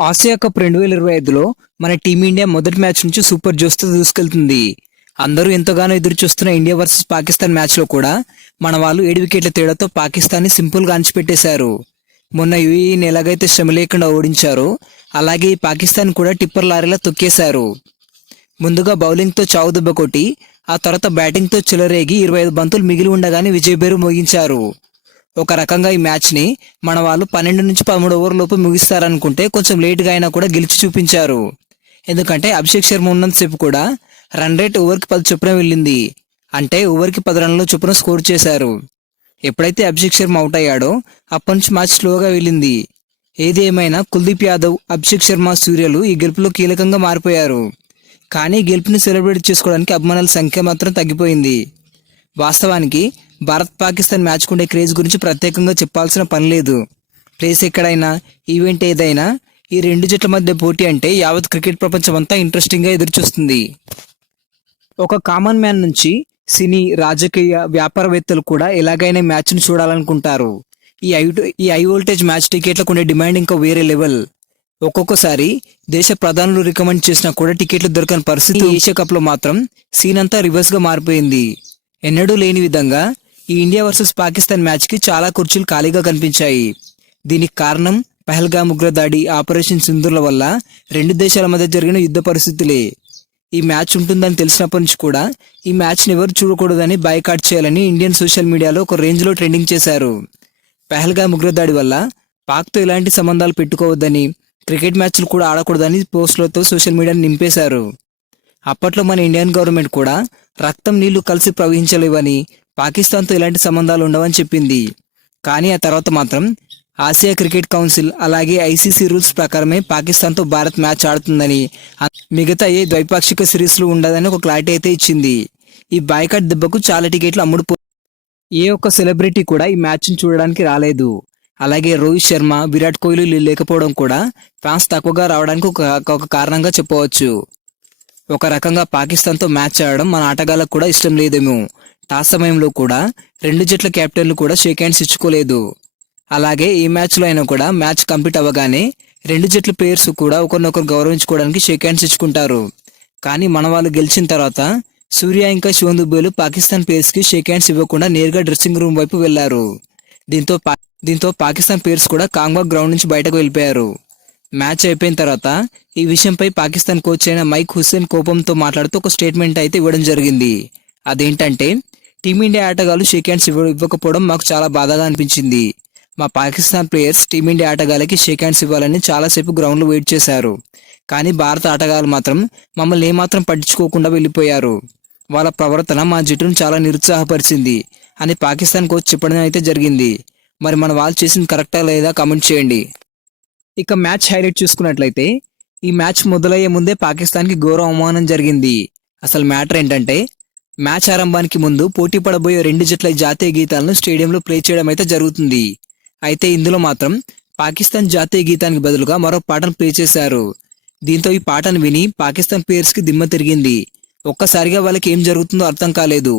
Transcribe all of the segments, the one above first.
Asia cup రెండు వేల ఇరవై ఐదులో మన టీమిండియా మొదటి మ్యాచ్ నుంచి సూపర్ జోస్తో దూసుకెళ్తుంది. అందరూ ఎంతగానో ఎదురు చూస్తున్న ఇండియా వర్సెస్ పాకిస్తాన్ మ్యాచ్లో కూడా మన వాళ్ళు ఏడు వికెట్ల తేడాతో పాకిస్తాన్ని సింపుల్గా అణచిపెట్టేశారు. మొన్న యూఈని ఎలాగైతే శ్రమ లేకుండా ఓడించారో అలాగే ఈ పాకిస్తాన్ కూడా టిప్పర్ లారీలా తొక్కేశారు. ముందుగా బౌలింగ్తో చావు దెబ్బ కొట్టి ఆ తర్వాత బ్యాటింగ్తో చెలరేగి ఇరవై ఐదు బంతులు మిగిలి ఉండగానే విజయబేరు మోగించారు. ఒక రకంగా ఈ మ్యాచ్ని మన వాళ్ళు పన్నెండు నుంచి పదమూడు ఓవర్ లోపు ముగిస్తారనుకుంటే కొంచెం లేట్గా అయినా కూడా గెలిచి చూపించారు. ఎందుకంటే అభిషేక్ శర్మ ఉన్నంతసేపు కూడా రన్ రేట్ ఓవర్కి పది చొప్పున వెళ్ళింది. అంటే ఓవర్కి పది రన్ల చొప్పున స్కోర్ చేశారు. ఎప్పుడైతే అభిషేక్ శర్మ అవుట్ అయ్యాడో అప్పటి నుంచి మ్యాచ్ స్లోగా వెళ్ళింది. ఏది ఏమైనా కుల్దీప్ యాదవ్ అభిషేక్ శర్మ సూర్యలు ఈ గెలుపులో కీలకంగా మారిపోయారు. కానీ గెలుపుని సెలబ్రేట్ చేసుకోవడానికి అభిమానుల సంఖ్య మాత్రం తగ్గిపోయింది. వాస్తవానికి భారత్ పాకిస్తాన్ మ్యాచ్ ఉండే క్రేజ్ గురించి ప్రత్యేకంగా చెప్పాల్సిన పని లేదు. ప్లేస్ ఎక్కడైనా ఈవెంట్ ఏదైనా ఈ రెండు జట్ల మధ్య పోటీ అంటే యావత్ క్రికెట్ ప్రపంచం అంతా ఇంట్రెస్టింగ్గా ఎదురుచూస్తుంది. ఒక కామన్ మ్యాన్ నుంచి సినీ రాజకీయ వ్యాపారవేత్తలు కూడా ఎలాగైనా మ్యాచ్ను చూడాలనుకుంటారు. ఈ ఐ ఈ హై వోల్టేజ్ మ్యాచ్ టికెట్లకు ఉండే డిమాండ్ ఇంకా వేరే లెవెల్. ఒక్కొక్కసారి దేశ ప్రధానులు రికమెండ్ చేసినా కూడా టికెట్లు దొరకని పరిస్థితి ఏషియా కప్లో మాత్రం సీన్ అంతా రివర్స్గా మారిపోయింది. ఎన్నడూ లేని విధంగా ఈ ఇండియా వర్సెస్ పాకిస్తాన్ మ్యాచ్కి చాలా కుర్చీలు ఖాళీగా కనిపించాయి. దీనికి కారణం పహల్గా ఉగ్రదాడి ఆపరేషన్ సింధూర్ల వల్ల రెండు దేశాల మధ్య జరిగిన యుద్ధ పరిస్థితులే. ఈ మ్యాచ్ ఉంటుందని తెలిసినప్పటి నుంచి కూడా ఈ మ్యాచ్ని ఎవరు చూడకూడదని బైకాట్ చేయాలని ఇండియన్ సోషల్ మీడియాలో ఒక రేంజ్లో ట్రెండింగ్ చేశారు. పహల్గా ఉగ్రదాడి వల్ల పాక్తో ఎలాంటి సంబంధాలు పెట్టుకోవద్దని క్రికెట్ మ్యాచ్లు కూడా ఆడకూడదని పోస్టులతో సోషల్ మీడియాని నింపేశారు. అప్పట్లో మన ఇండియన్ గవర్నమెంట్ కూడా రక్తం నీళ్ళు కలిసి ప్రవహించలేవని పాకిస్తాన్తో ఎలాంటి సంబంధాలు ఉండవని చెప్పింది. కానీ ఆ తర్వాత మాత్రం ఆసియా క్రికెట్ కౌన్సిల్ అలాగే ఐసీసీ రూల్స్ ప్రకారమే పాకిస్తాన్తో భారత్ మ్యాచ్ ఆడుతుందని మిగతా ఏ ద్వైపాక్షిక సిరీస్లు ఉండదని ఒక క్లారిటీ అయితే ఇచ్చింది. ఈ బాయ్కట్ దెబ్బకు చాలా టికెట్లు అమ్ముడు ఏ ఒక్క సెలబ్రిటీ కూడా ఈ మ్యాచ్ను చూడడానికి రాలేదు. అలాగే రోహిత్ శర్మ విరాట్ కోహ్లీ లేకపోవడం కూడా ఫ్యాన్స్ తక్కువగా రావడానికి ఒక కారణంగా చెప్పవచ్చు. ఒక రకంగా పాకిస్తాన్తో మ్యాచ్ ఆడడం మన ఆటగాళ్ళకు కూడా ఇష్టం లేదేమో. టాస్ సమయంలో కూడా రెండు జట్ల కెప్టెన్లు కూడా షేక్ హ్యాండ్స్ ఇచ్చుకోలేదు. అలాగే ఈ మ్యాచ్లో అయినా కూడా మ్యాచ్ కంప్లీట్ అవ్వగానే రెండు జట్ల ప్లేయర్స్ కూడా ఒకరినొకరు గౌరవించుకోవడానికి షేక్ హ్యాండ్స్ ఇచ్చుకుంటారు. కానీ మన వాళ్ళు గెలిచిన తర్వాత సూర్య ఇంకా శివన్ దుబ్బేలు పాకిస్తాన్ ప్లేయర్స్కి షేక్ హ్యాండ్స్ ఇవ్వకుండా నేరుగా డ్రెస్సింగ్ రూమ్ వైపు వెళ్ళారు. దీంతో పా- దీంతో పాకిస్తాన్ ప్లేయర్స్ కూడా కాంగ్వా గ్రౌండ్ నుంచి బయటకు వెళ్ళిపోయారు. మ్యాచ్ అయిపోయిన తర్వాత ఈ విషయంపై పాకిస్తాన్ కోచ్ అయిన మైక్ హుస్సేన్ కోపంతో మాట్లాడుతూ ఒక స్టేట్మెంట్ అయితే ఇవ్వడం జరిగింది. అదేంటంటే టీమిండియా ఆటగాళ్ళు షేక్ హ్యాండ్స్ ఇవ్వ ఇవ్వకపోవడం మాకు చాలా బాధగా అనిపించింది. మా పాకిస్తాన్ ప్లేయర్స్ టీమిండియా ఆటగాళ్ళకి షేక్ హ్యాండ్స్ ఇవ్వాలని చాలాసేపు గ్రౌండ్లో వెయిట్ చేశారు. కానీ భారత ఆటగాళ్ళు మాత్రం మమ్మల్ని ఏమాత్రం పట్టించుకోకుండా వెళ్ళిపోయారు. వాళ్ళ ప్రవర్తన మా జట్టును చాలా నిరుత్సాహపరిచింది అని పాకిస్తాన్ కోచ్ చెప్పడం అయితే జరిగింది. మరి మన వాళ్ళు చేసింది కరెక్టా లేదా కామెంట్ చేయండి. ఇక మ్యాచ్ హైలైట్ చూసుకున్నట్లయితే ఈ మ్యాచ్ మొదలయ్యే ముందే పాకిస్తాన్కి ఘోర అవమానం జరిగింది. అసలు మ్యాటర్ ఏంటంటే మ్యాచ్ ఆరంభానికి ముందు పోటీ పడబోయే రెండు జట్ల జాతీయ గీతాలను స్టేడియంలో ప్లే చేయడం అయితే జరుగుతుంది. అయితే ఇందులో మాత్రం పాకిస్తాన్ జాతీయ గీతానికి బదులుగా మరో పాటను ప్లే చేశారు. దీంతో ఈ పాటను విని పాకిస్తాన్ ప్లేయర్స్కి దిమ్మ తిరిగింది. ఒక్కసారిగా వాళ్ళకి ఏం జరుగుతుందో అర్థం కాలేదు.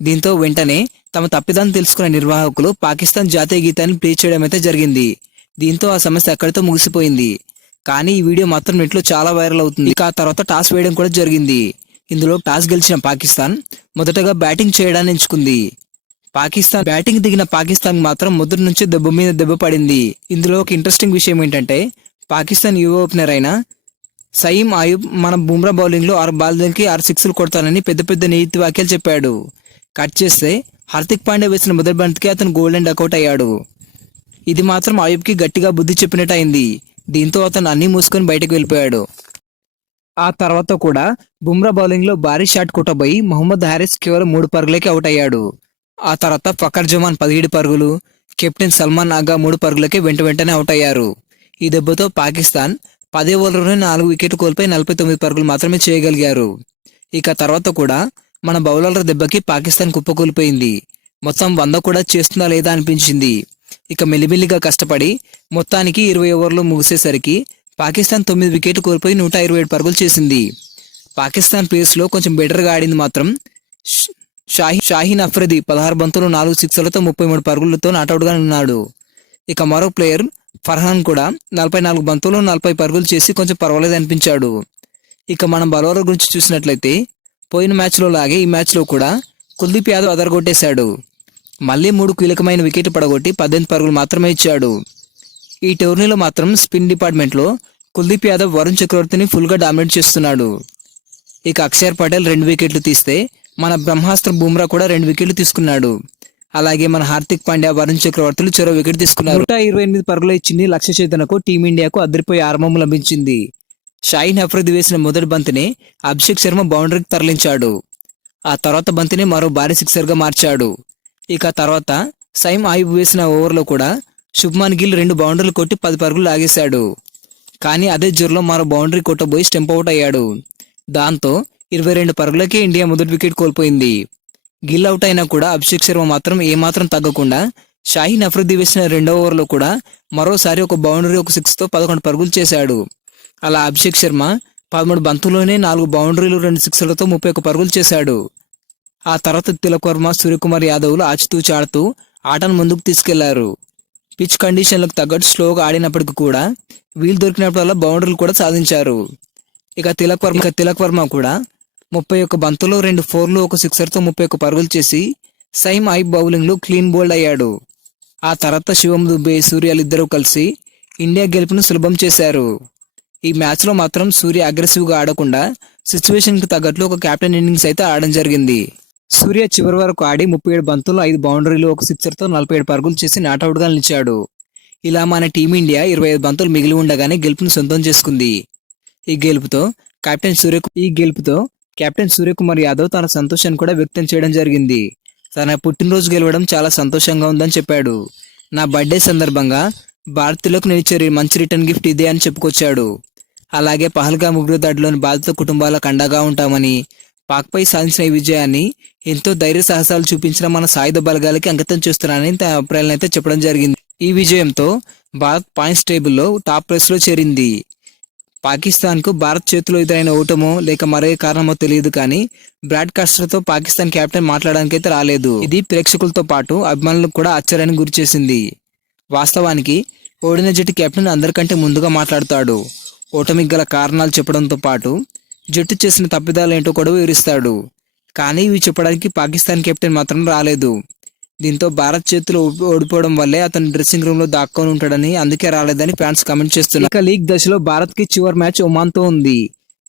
దీంతో వెంటనే తమ తప్పిదాన్ని తెలుసుకున్న నిర్వాహకులు పాకిస్తాన్ జాతీయ గీతాన్ని ప్లే చేయడం అయితే జరిగింది. దీంతో ఆ సమస్య అక్కడితో ముగిసిపోయింది. కానీ ఈ వీడియో మాత్రం నెట్లో చాలా వైరల్ అవుతుంది. ఇక ఆ తర్వాత టాస్ వేయడం కూడా జరిగింది. ఇందులో టాస్ గెలిచిన పాకిస్తాన్ మొదటగా బ్యాటింగ్ చేయడాన్ని ఎంచుకుంది. పాకిస్తాన్ బ్యాటింగ్ దిగిన పాకిస్తాన్ మాత్రం మొదటి నుంచి దెబ్బ మీద దెబ్బ పడింది. ఇందులో ఒక ఇంట్రెస్టింగ్ విషయం ఏంటంటే పాకిస్తాన్ యువ ఓపెనర్ అయిన సయీం ఆయుబ్ మన బుమ్రా బౌలింగ్లో ఆరు బాల్కి ఆరు సిక్స్లు కొడతానని పెద్ద పెద్ద నీతి వాక్యాలు చెప్పాడు. కట్ చేస్తే హార్దిక్ పాండే వేసిన మొదటి బంతికి అతను గోల్డెన్ డకౌట్ అయ్యాడు. ఇది మాత్రం ఆయుబ్కి గట్టిగా బుద్ధి చెప్పినట్టు అయింది దీంతో అతను అన్ని మూసుకొని బయటకు వెళ్ళిపోయాడు. ఆ తర్వాత కూడా బుమ్రా బౌలింగ్లో భారీ షాట్ కొట్టబోయి మహమ్మద్ హారిస్ కేవలం మూడు పరుగులకి అవుట్ అయ్యాడు ఆ తర్వాత ఫకర్ జమాన్ పదిహేడు పరుగులు కెప్టెన్ సల్మాన్ ఆగా మూడు పరుగులకే వెంట వెంటనే అవుట్ అయ్యారు ఈ దెబ్బతో పాకిస్తాన్ పదే ఓవర్లోనే నాలుగు వికెట్లు కోల్పోయి నలభై తొమ్మిది పరుగులు మాత్రమే చేయగలిగారు. ఇక తర్వాత కూడా మన బౌలర్ల దెబ్బకి పాకిస్తాన్ కుప్పకూలిపోయింది. మొత్తం వంద కూడా చేస్తుందా లేదా అనిపించింది. ఇక మెల్లిమెల్లిగా కష్టపడి మొత్తానికి ఇరవై ఓవర్లు ముగిసేసరికి పాకిస్తాన్ తొమ్మిది వికెట్లు కోల్పోయి నూట ఇరవై ఏడు పరుగులు చేసింది. పాకిస్తాన్ పేస్లో కొంచెం బెటర్గా ఆడింది మాత్రం షాహీ షాహీన్ అఫ్రది పదహారు బంతులు నాలుగు సిక్స్లతో ముప్పై మూడు పరుగులతో నాటౌట్గా ఉన్నాడు ఇక మరో ప్లేయర్ ఫర్హాన్ కూడా నలభై నాలుగు బంతులు నలభై పరుగులు చేసి కొంచెం పర్వాలేదు అనిపించాడు. ఇక మనం బలవర గురించి చూసినట్లయితే పోయిన మ్యాచ్లో లాగే ఈ మ్యాచ్లో కూడా కుల్దీప్ యాదవ్ అదరగొట్టేశాడు. మళ్ళీ మూడు కీలకమైన వికెట్లు పడగొట్టి పద్దెనిమిది పరుగులు మాత్రమే ఇచ్చాడు. ఈ టోర్నీలో మాత్రం స్పిన్ డిపార్ట్మెంట్లో కుల్దీప్ యాదవ్ వరుణ్ చక్రవర్తిని ఫుల్గా డామినేట్ చేస్తున్నాడు. ఇక అక్షర్ పటేల్ రెండు వికెట్లు తీస్తే మన బ్రహ్మాస్త్ర బుమ్రా కూడా రెండు వికెట్లు తీసుకున్నాడు. అలాగే మన హార్దిక్ పాండ్యా వరుణ్ చక్రవర్తులు చెరో వికెట్ తీసుకున్నారు. నూట ఇరవై ఎనిమిది పరుగులు ఇచ్చింది లక్ష్య చేతనకు టీమిండియాకు అదిరిపోయే ఆరంభం లభించింది. షాయిన్ అఫ్రిది వేసిన మొదటి బంతిని అభిషేక్ శర్మ బౌండరీకి తరలించాడు. ఆ తర్వాత బంతిని మరో భారీ సిక్సర్గా మార్చాడు. ఇక తర్వాత సైమ్ ఆయుబ్ వేసిన ఓవర్లో కూడా శుభ్మాన్ గిల్ రెండు బౌండరీలు కొట్టి పది పరుగులు లాగేశాడు. కానీ అదే జోరులో మరో బౌండరీ కొట్టబోయి స్టెంప్ అవుట్ అయ్యాడు. దాంతో ఇరవై రెండు పరుగులకే ఇండియా మొదటి వికెట్ కోల్పోయింది. గిల్ అవుట్ అయినా కూడా అభిషేక్ శర్మ మాత్రం ఏమాత్రం తగ్గకుండా షాహీన్ అఫ్రిది వేసిన రెండో ఓవర్లో కూడా మరోసారి ఒక బౌండరీ ఒక సిక్స్తో పదకొండు పరుగులు చేశాడు. అలా అభిషేక్ శర్మ పదమూడు బంతుల్లోనే నాలుగు బౌండరీలు రెండు సిక్స్లతో ముప్పై ఒక పరుగులు చేశాడు. ఆ తర్వాత తిలక్ వర్మ సూర్యకుమార్ యాదవ్లు ఆచితూచి ఆడుతూ ఆటను ముందుకు తీసుకెళ్ళారు. పిచ్ కండిషన్లకు తగ్గట్టు స్లోగా ఆడినప్పటికీ కూడా వీలు దొరికినప్పుడల్లా బౌండరీలు కూడా సాధించారు. ఇక తిలక్ వర్మ ఇక తిలక్ వర్మ కూడా ముప్పై ఒక్క బంతులో రెండు ఫోర్లు ఒక సిక్సర్తో ముప్పై ఒక్క పరుగులు చేసి సైమ్ ఐ బౌలింగ్లో క్లీన్ బోల్డ్ అయ్యాడు. ఆ తర్వాత శివం దుబే సూర్యాలు ఇద్దరూ కలిసి ఇండియా గెలుపును సులభం చేశారు. ఈ మ్యాచ్లో మాత్రం సూర్య అగ్రెసివ్గా ఆడకుండా సిచ్యువేషన్కి తగ్గట్లు ఒక కెప్టెన్ ఇన్నింగ్స్ అయితే ఆడడం జరిగింది. సూర్య చివరి వరకు ఆడి ముప్పై ఏడు బంతులు ఐదు బౌండరీలు ఒక సిక్సర్తో నలభై ఏడు పరుగులు చేసి నాటౌట్గా నిలిచాడు. ఇలా మన టీమిండియా ఇరవై ఐదు బంతులు మిగిలి ఉండగానే గెలుపును సొంతం చేసుకుంది. ఈ గెలుపుతో కెప్టెన్ సూర్య ఈ గెలుపుతో కెప్టెన్ సూర్యకుమార్ యాదవ్ తన సంతోషాన్ని కూడా వ్యక్తం చేయడం జరిగింది. తన పుట్టినరోజు గెలవడం చాలా సంతోషంగా ఉందని చెప్పాడు. నా బర్త్డే సందర్భంగా భారతీయులకు నేను మంచి రిటర్న్ గిఫ్ట్ ఇదే అని చెప్పుకొచ్చాడు. అలాగే పహల్గా ముగ్గురు దాడిలోని బాధిత కుటుంబాలకు అండగా ఉంటామని పాక్పై సాధించిన ఈ విజయాన్ని ఎంతో ధైర్య సాహసాలు చూపించిన మన సాయుధ బలగాలకి అంకితం చేస్తున్నానని తన అభిప్రాయాలను అయితే చెప్పడం జరిగింది. ఈ విజయంతో భారత్ పాయింట్స్ టేబుల్లో టాప్ ప్లేస్లో చేరింది. పాకిస్తాన్కు భారత్ చేతిలో ఎదురైన ఓటమో లేక మరే కారణమో తెలియదు కానీ బ్రాడ్కాస్టర్తో పాకిస్తాన్ కెప్టెన్ మాట్లాడడానికి అయితే రాలేదు. ఇది ప్రేక్షకులతో పాటు అభిమానులకు కూడా ఆశ్చర్యానికి గురి చేసింది. వాస్తవానికి ఓడిన జట్టు కెప్టెన్ అందరికంటే ముందుగా మాట్లాడతాడు. ఓటమికి గల కారణాలు చెప్పడంతో పాటు జట్టు చేసిన తప్పిదాలు ఏంటో కూడా వివరిస్తాడు. కానీ ఇవి చెప్పడానికి పాకిస్తాన్ కెప్టెన్ మాత్రం రాలేదు. దీంతో భారత్ చేతులు ఓడిపోవడం వల్లే అతను డ్రెస్సింగ్ రూమ్లో దాక్కొని ఉంటాడని అందుకే రాలేదని ఫ్యాన్స్ కమెంట్ చేస్తున్నారు. ఇక లీగ్ దశలో భారత్కి చివరి మ్యాచ్ ఒమాన్తో ఉంది.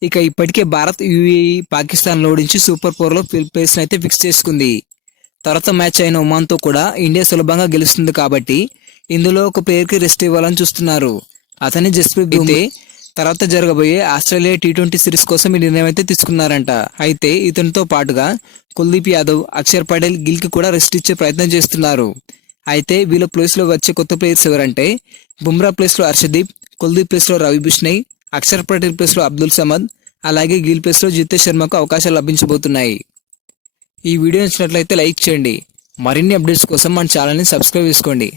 ఇక ఇప్పటికే భారత్ యుఏఈ పాకిస్తాన్ ఓడించి సూపర్ ఫోర్లో ప్లేస్ అయితే ఫిక్స్ చేసుకుంది. తర్వాత మ్యాచ్ అయిన ఒమాన్తో కూడా ఇండియా సులభంగా గెలుస్తుంది కాబట్టి ఇందులో ఒక ప్లేయర్కి రెస్ట్ ఇవ్వాలని చూస్తున్నారు. అతని జస్ప్రీత్ బుమ్రే తర్వాత జరగబోయే ఆస్ట్రేలియా టీ ట్వంటీ సిరీస్ కోసం ఈ నిర్ణయం అయితే తీసుకున్నారంట. అయితే ఇతనితో పాటుగా కుల్దీప్ యాదవ్ అక్షర్ పటేల్ గిల్కి కూడా రెస్ట్ ఇచ్చే ప్రయత్నం చేస్తున్నారు. అయితే వీళ్ళ ప్లేస్లో వచ్చే కొత్త ప్లేయర్స్ ఎవరంటే బుమ్రా ప్లేస్లో హర్షదీప్ కుల్దీప్ ప్లేస్లో రవి బిష్ణయ్ అక్షర్ పటేల్ ప్లేస్లో అబ్దుల్ సమద్ అలాగే గిల్ ప్లేస్లో జితేష్ శర్మకు అవకాశాలు లభించబోతున్నాయి. ఈ వీడియో నచ్చినట్లయితే లైక్ చేయండి. మరిన్ని అప్డేట్స్ కోసం మన ఛానల్ని సబ్స్క్రైబ్ చేసుకోండి.